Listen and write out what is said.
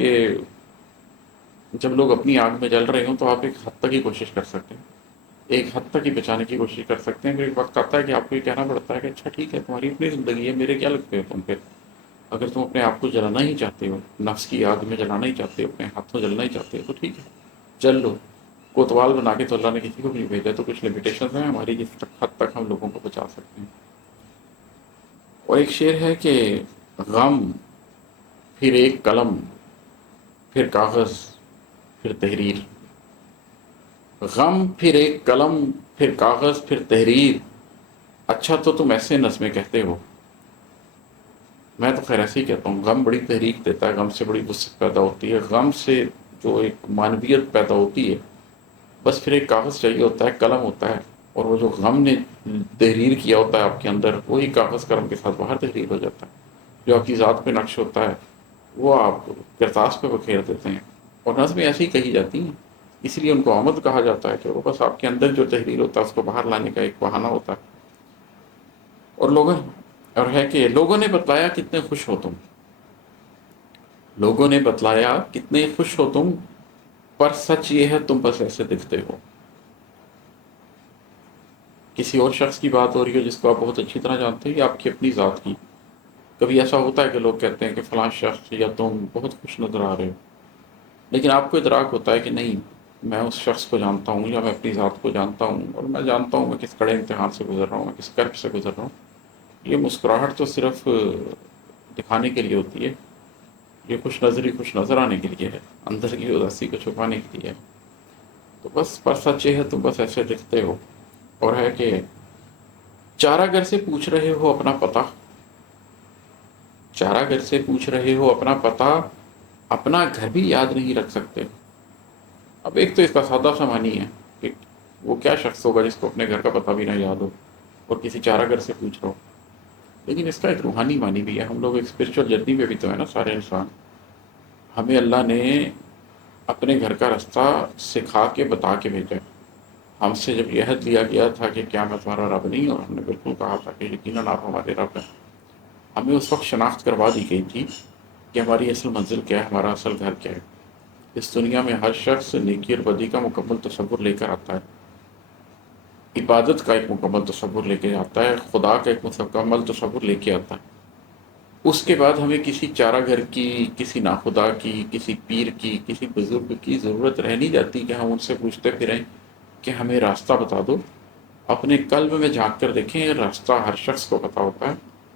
کہ جب لوگ اپنی آگ میں جل رہے ہوں تو آپ ایک حد تک ہی کوشش کر سکتے ہیں، ایک حد تک ہی بچانے کی کوشش کر سکتے ہیں، پھر ایک وقت آتا ہے کہ آپ کو یہ کہنا پڑتا ہے کہ اچھا ٹھیک ہے، تمہاری اپنی زندگی ہے، میرے کیا لگتے ہو تم پھر؟ اگر تم اپنے آپ کو جلانا ہی چاہتے ہو، نفس کی آگ میں جلانا ہی چاہتے ہو، اپنے ہاتھوں جلنا ہی چاہتے ہو، تو ٹھیک ہے، جل لو۔ کوتوال بنا کے تو اللہ نے کسی کو بھی نہیں بھیجا، تو کچھ لمیٹیشنز ہیں ہماری جس حد تک ہم لوگوں کو بچا سکتے ہیں۔ اور ایک شعر ہے کہ غم، پھر ایک قلم، پھر کاغذ، پھر تحریر۔ غم، پھر ایک قلم، پھر کاغذ، پھر تحریر۔ اچھا تو تم ایسے نظمیں کہتے ہو۔ میں تو خیر ایسے ہی کہتا ہوں، غم بڑی تحریک دیتا ہے، غم سے بڑی وسعت پیدا ہوتی ہے، غم سے جو ایک معنویت پیدا ہوتی ہے، بس پھر ایک کاغذ چاہیے ہوتا ہے، قلم ہوتا ہے، اور وہ جو غم نے تحریر کیا ہوتا ہے آپ کے اندر، وہی کاغذ قلم کے ساتھ باہر تحریر ہو جاتا ہے۔ جو آپ کی ذات پہ نقش ہوتا ہے وہ آپ کرتاس پہ بکھیر دیتے ہیں، اور نظمیں ایسی ہی کہی جاتی ہیں، اس لیے ان کو آمد کہا جاتا ہے کہ وہ بس آپ کے اندر جو تحریر ہوتا ہے اس کو باہر لانے کا ایک بہانہ ہوتا ہے۔ اور لوگوں اور ہے کہ لوگوں نے بتلایا کتنے خوش ہو تم، لوگوں نے بتلایا کتنے خوش ہو تم، پر سچ یہ ہے تم بس ایسے دکھتے ہو۔ کسی اور شخص کی بات ہو رہی ہو جس کو آپ بہت اچھی طرح جانتے ہیں، یا آپ کی اپنی ذات کی؟ کبھی ایسا ہوتا ہے کہ لوگ کہتے ہیں کہ فلاں شخص یا تم بہت خوش نظر آ رہے ہو، لیکن آپ کو ادراک ہوتا ہے کہ نہیں، میں اس شخص کو جانتا ہوں، یا میں اپنی ذات کو جانتا ہوں، اور میں جانتا ہوں میں کس کڑے امتحان سے گزر رہا ہوں، میں کس کرب سے گزر رہا ہوں۔ یہ مسکراہٹ تو صرف دکھانے کے لیے ہوتی ہے، یہ خوش نظری خوش نظر آنے کے لیے ہے، اندر کی اداسی کو چھپانے کے لیے ہے۔ تو بس پر سچ یہ ہے تم بس ایسے دکھتے ہو۔ اور ہے کہ چارہ گر سے پوچھ رہے ہو اپنا پتہ، چارہ گر سے پوچھ رہے ہو اپنا پتہ، اپنا گھر بھی یاد نہیں رکھ سکتے۔ اب ایک تو اس کا سادہ سا معنی ہے کہ وہ کیا شخص ہوگا جس کو اپنے گھر کا پتہ بھی نہ یاد ہو اور کسی چارہ گر سے پوچھ رہا ہو، لیکن اس کا ایک روحانی معنی بھی ہے۔ ہم لوگ ایک اسپرچل جرنی پہ بھی تو ہے نا سارے انسان، ہمیں اللہ نے اپنے گھر کا رستہ سکھا کے بتا کے بھیجا ہے۔ ہم سے جب یہ عہد لیا گیا تھا کہ کیا میں تمہارا رب نہیں، اور ہم نے بالکل کہا تھا کہ یقیناً آپ ہمارے رب ہیں، ہمیں اس وقت شناخت کروا دی گئی تھی کہ ہماری اصل منزل کیا ہے، ہمارا اصل گھر کیا ہے۔ اس دنیا میں ہر شخص نیکی اور بدی کا مکمل تصور لے کر آتا ہے، عبادت کا ایک مکمل تصور لے کے آتا ہے، خدا کا ایک مکمل تصور لے کے آتا ہے۔ اس کے بعد ہمیں کسی چارہ گھر کی، کسی ناخدا کی، کسی پیر کی، کسی بزرگ کی ضرورت رہ نہیں جاتی کہ ہم ان سے پوچھتے پھریں کہ ہمیں راستہ بتا دو۔ اپنے قلب میں جھانک کر دیکھیں، راستہ ہر شخص کو پتہ ہوتا ہے،